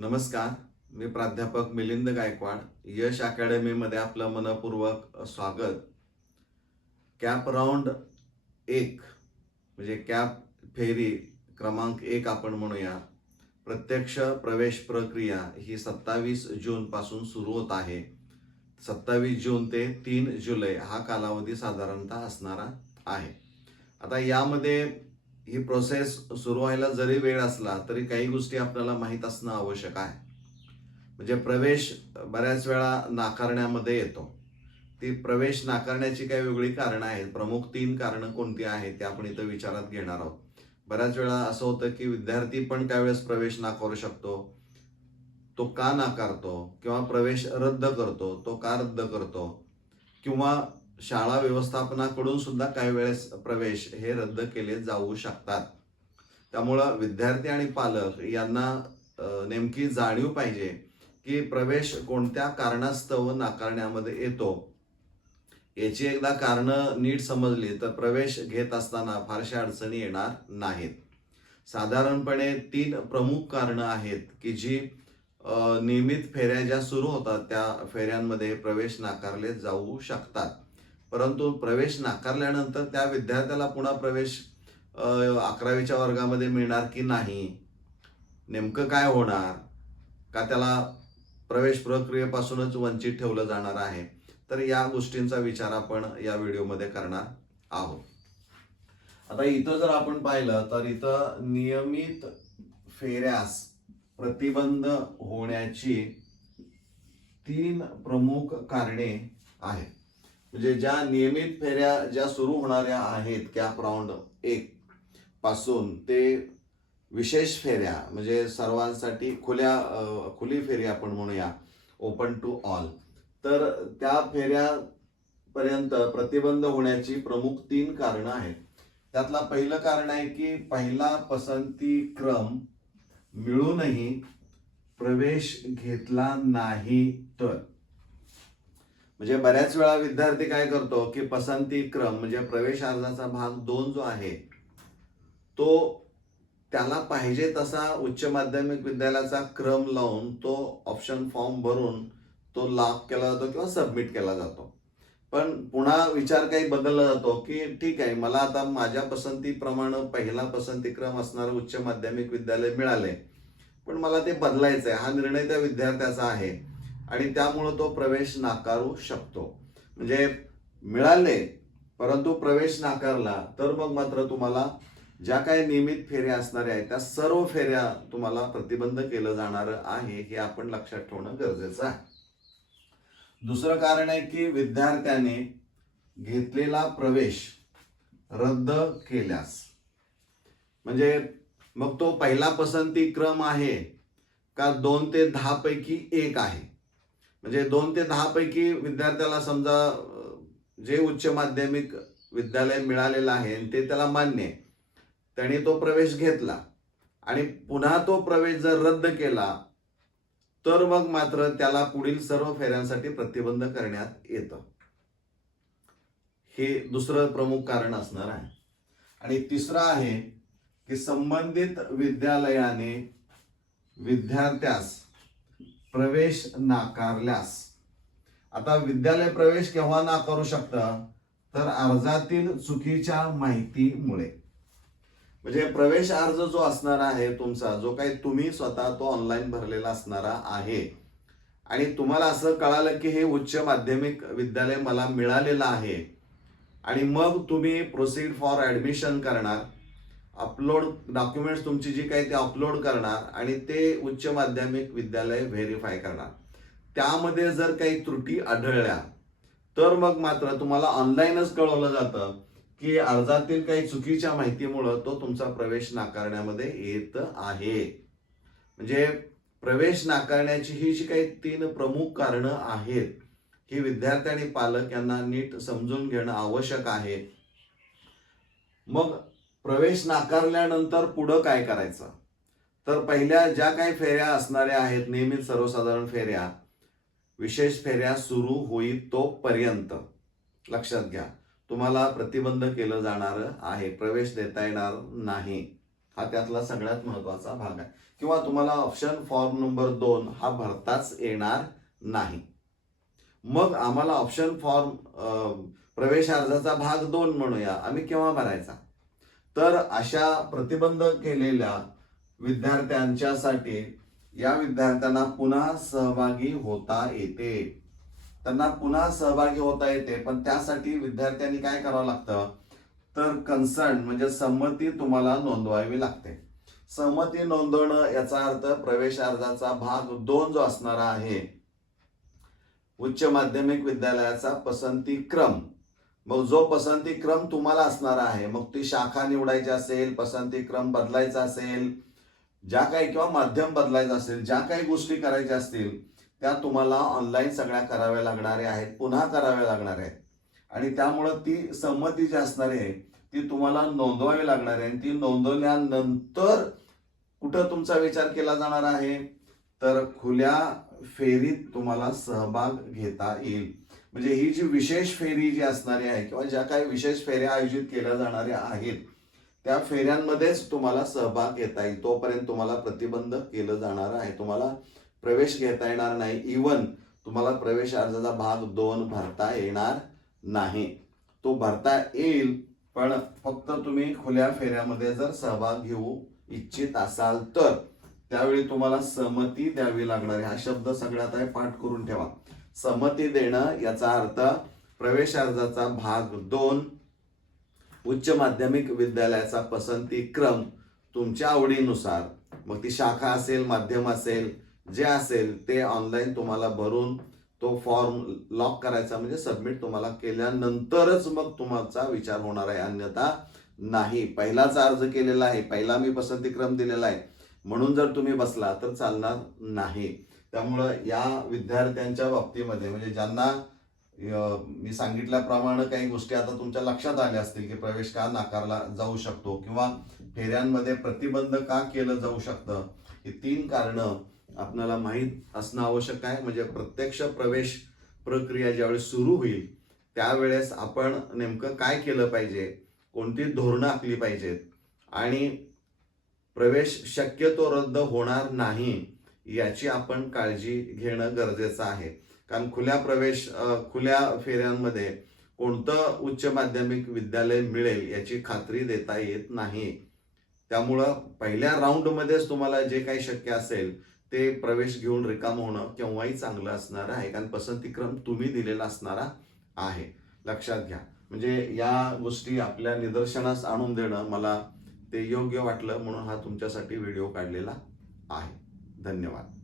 नमस्कार मी प्राध्यापक मिलिंद गायकवाड यश अकॅडमीमध्ये आपलं मनपूर्वक स्वागत. कॅप राऊंड एक म्हणजे कॅप फेरी क्रमांक एक आपण म्हणूया. प्रत्यक्ष प्रवेश प्रक्रिया ही सत्तावीस जूनपासून सुरू होत आहे. सत्तावीस जून ते तीन जुलै हा कालावधी साधारणतः असणारा आहे. आता यामध्ये ही प्रोसेस सुरू व्हायला जरी वेळ असला तरी काही गोष्टी आपल्याला माहीत असणं आवश्यक आहे. म्हणजे प्रवेश बऱ्याच वेळा नाकारण्यामध्ये येतो. ती प्रवेश नाकारण्याची काही वेगळी कारणं आहेत. प्रमुख तीन कारणं कोणती आहेत ते आपण इथं विचारात घेणार आहोत. बऱ्याच वेळा असं होतं की विद्यार्थी पण त्यावेळेस प्रवेश नाकारू शकतो. तो का नाकारतो? किंवा प्रवेश रद्द करतो? तो का रद्द करतो? किंवा शाळा व्यवस्थापनाकडून सुद्धा काही वेळेस प्रवेश हे रद्द केले जाऊ शकतात. त्यामुळं विद्यार्थी आणि पालक यांना नेमकी जाणीव पाहिजे की प्रवेश कोणत्या कारणास्तव नाकारण्यामध्ये येतो. याची एकदा कारणं नीट समजली तर प्रवेश घेत असताना फारशा अडचणी येणार नाहीत. साधारणपणे तीन प्रमुख कारणं आहेत की जी नियमित फेऱ्या ज्या सुरू होतात त्या फेऱ्यांमध्ये प्रवेश नाकारले जाऊ शकतात. परंतु प्रवेश नाकारल्यानंतर त्या विद्यार्थ्याला पुन्हा प्रवेश अकरावीच्या वर्गामध्ये मिळणार की नाही? नेमकं काय होणार? का त्याला प्रवेश प्रक्रियेपासूनच वंचित ठेवलं जाणार आहे? तर या गोष्टींचा विचार आपण या व्हिडिओमध्ये करणार आहोत. आता इथं जर आपण पाहिलं तर इथं नियमित फेऱ्यास प्रतिबंध होण्याची तीन प्रमुख कारणे आहेत. म्हणजे ज्या नियमित फेऱ्या ज्या सुरू होणाऱ्या आहेत कॅप राऊंड एक पासून ते विशेष फेऱ्या म्हणजे सर्वांसाठी खुल्या खुली फेरी आपण म्हणूया ओपन टू ऑल तर त्या फेऱ्यापर्यंत प्रतिबंध होण्याची प्रमुख तीन कारणं आहेत. त्यातला पहिलं कारण आहे की पहिला पसंती क्रम मिळूनही प्रवेश घेतला नाही तर. म्हणजे बऱ्याच वेळा विद्यार्थी काय करतो की पसंती क्रम म्हणजे प्रवेश अर्जाचा भाग दोन जो आहे तो त्याला पाहिजे तसा उच्च माध्यमिक विद्यालयाचा क्रम लावून तो ऑप्शन फॉर्म भरून तो लाभ केला जातो किंवा सबमिट केला जातो. पण पुन्हा विचार काही बदलला जातो की ठीक आहे मला आता माझ्या पसंतीप्रमाणे पहिला पसंती क्रम असणारं उच्च माध्यमिक विद्यालय मिळाले पण मला ते बदलायचं आहे हा निर्णय त्या विद्यार्थ्याचा आहे. आणि त्यामुळं तो प्रवेश नाकारू शकतो. म्हणजे मिळाले परंतु प्रवेश नाकारला तर मग मात्र तुम्हाला ज्या काही नियमित फेऱ्या असणाऱ्या आहेत त्या सर्व फेऱ्या तुम्हाला प्रतिबंध केलं जाणार आहे हे आपण लक्षात ठेवणं गरजेचं आहे. दुसरं कारण आहे की विद्यार्थ्याने घेतलेला प्रवेश रद्द केल्यास म्हणजे मग तो पहिला पसंती क्रम आहे का दोन ते दहा पैकी एक आहे? म्हणजे दोन ते दहा पैकी विद्यार्थ्याला समजा जे उच्च माध्यमिक विद्यालय मिळालेलं आहे आणि ते त्याला मान्य आहे त्याने तो प्रवेश घेतला आणि पुन्हा तो प्रवेश जर रद्द केला तर मग मात्र त्याला पुढील सर्व फेऱ्यांसाठी प्रतिबंध करण्यात येतं. हे दुसरं प्रमुख कारण असणार आहे. आणि तिसरं आहे की संबंधित विद्यालयाने विद्यार्थ्यास प्रवेश नाकारल्यास. आता विद्यालय प्रवेश केव्हा नाकारू शकतं? तर अर्जातील चुकीच्या माहितीमुळे. म्हणजे प्रवेश अर्ज जो असणार आहे तुमचा जो काही तुम्ही स्वतः तो ऑनलाईन भरलेला असणारा आहे. आणि तुम्हाला असं कळालं की हे उच्च माध्यमिक विद्यालय मला मिळालेलं आहे. आणि मग तुम्ही प्रोसीड फॉर ॲडमिशन करणार. अपलोड डॉक्युमेंट्स तुमची जी काही ते अपलोड करणार आणि ते उच्च माध्यमिक विद्यालय व्हेरीफाय करणार. त्यामध्ये जर काही त्रुटी आढळल्या तर मग मात्र तुम्हाला ऑनलाईनच कळवलं जातं की अर्जातील काही चुकीच्या माहितीमुळं तो तुमचा प्रवेश नाकारण्यामध्ये येत आहे. म्हणजे प्रवेश नाकारण्याची ही जी काही तीन प्रमुख कारणं आहेत ही विद्यार्थी आणि पालक यांना नीट समजून घेणं आवश्यक आहे. मग प्रवेश नाकारल्यानंतर पुढं काय करायचं? तर पहिल्या ज्या काही फेऱ्या असणाऱ्या आहेत नियमित सर्वसाधारण फेऱ्या विशेष फेऱ्या सुरू होईल तोपर्यंत लक्षात घ्या तुम्हाला प्रतिबंध केलं जाणार आहे प्रवेश देता येणार नाही. हा त्यातला सगळ्यात महत्त्वाचा भाग आहे. किंवा तुम्हाला ऑप्शन फॉर्म नंबर दोन हा भरताच येणार नाही. मग आम्हाला ऑप्शन फॉर्म प्रवेश अर्जाचा भाग दोन म्हणूया. आम्ही केव्हा भरायचा? तर अशा प्रतिबंध केलेल्या विद्यार्थ्यांच्यासाठी या विद्यार्थ्यांना पुन्हा सहभागी होता येते. त्यांना पुन्हा सहभागी होता येते पण त्यासाठी विद्यार्थ्यांनी काय करावं लागतं? तर कन्सर्न म्हणजे संमती तुम्हाला नोंदवावी लागते. संमती नोंदवणं याचा अर्थ प्रवेश अर्जाचा भाग दोन जो असणारा आहे उच्च माध्यमिक विद्यालयाचा पसंती क्रम. मग जो पसंती क्रम तुम्हाला असणार आहे मग ती शाखा निवडायची असेल पसंती क्रम बदलायचा असेल ज्या काही किंवा माध्यम बदलायचं असेल ज्या काही गोष्टी करायच्या असतील त्या तुम्हाला ऑनलाईन सगळ्या कराव्या लागणाऱ्या आहेत पुन्हा कराव्या लागणार आहेत. आणि त्यामुळं ती संमती जी असणारी आहे ती तुम्हाला नोंदवावी लागणार आहे. आणि ती नोंदवल्यानंतर कुठं तुमचा विचार केला जाणार आहे? तर खुल्या फेरीत तुम्हाला सहभाग घेता येईल. म्हणजे ही जी विशेष फेरी जी असणारी आहे किंवा ज्या काही विशेष फेऱ्या आयोजित केल्या जाणाऱ्या आहेत त्या फेऱ्यांमध्येच तुम्हाला सहभाग घेता येईल. तोपर्यंत तुम्हाला प्रतिबंध केलं जाणार आहे. तुम्हाला प्रवेश घेता येणार नाही. इवन तुम्हाला प्रवेश अर्जाचा भाग दोन भरता येणार नाही. तो भरता येईल पण फक्त तुम्ही खुल्या फेऱ्यामध्ये जर सहभाग घेऊ इच्छित असाल तर त्यावेळी तुम्हाला सहमती द्यावी लागणार आहे. हा शब्द सगळ्यात आहे पाठ करून ठेवा. संमती देणं याचा अर्थ प्रवेश अर्जाचा भाग दोन उच्च माध्यमिक विद्यालयाचा पसंती क्रम तुमच्या आवडीनुसार. मग ती शाखा असेल माध्यम असेल जे असेल ते ऑनलाईन तुम्हाला भरून तो फॉर्म लॉक करायचा म्हणजे सबमिट तुम्हाला केल्यानंतरच मग तुमचा विचार होणार आहे. अन्यथा नाही. पहिलाच अर्ज केलेला आहे. पहिला मी पसंती क्रम दिलेला आहे. म्हणून जर तुम्ही बसला तर चालणार नाही. त्यामुळं या विद्यार्थ्यांच्या बाबतीमध्ये म्हणजे ज्यांना मी सांगितल्याप्रमाणे काही गोष्टी आता तुमच्या लक्षात आल्या असतील की प्रवेश का नाकारला जाऊ शकतो किंवा फेऱ्यांमध्ये प्रतिबंध का केलं जाऊ शकतं ही तीन कारणं आपल्याला माहीत असणं आवश्यक आहे. म्हणजे प्रत्यक्ष प्रवेश प्रक्रिया ज्यावेळेस सुरू होईल त्यावेळेस आपण नेमकं काय केलं पाहिजे कोणती धोरणं आखली पाहिजेत आणि प्रवेश शक्यतो रद्द होणार नाही याची आपण काळजी घेणं गरजेचं आहे. कारण खुल्या प्रवेश खुल्या फेऱ्यांमध्ये कोणतं उच्च माध्यमिक विद्यालय मिळेल याची खात्री देता येत नाही. त्यामुळं पहिल्या राऊंडमध्येच तुम्हाला जे काही शक्य असेल ते प्रवेश घेऊन रिकाम होणं केव्हाही चांगलं असणार आहे. कारण पसंतीक्रम तुम्ही दिलेला असणारा आहे. लक्षात घ्या. म्हणजे या गोष्टी आपल्या निदर्शनास आणून देणं मला ते योग्य वाटलं म्हणून हा तुमच्यासाठी व्हिडिओ काढलेला आहे. धन्यवाद.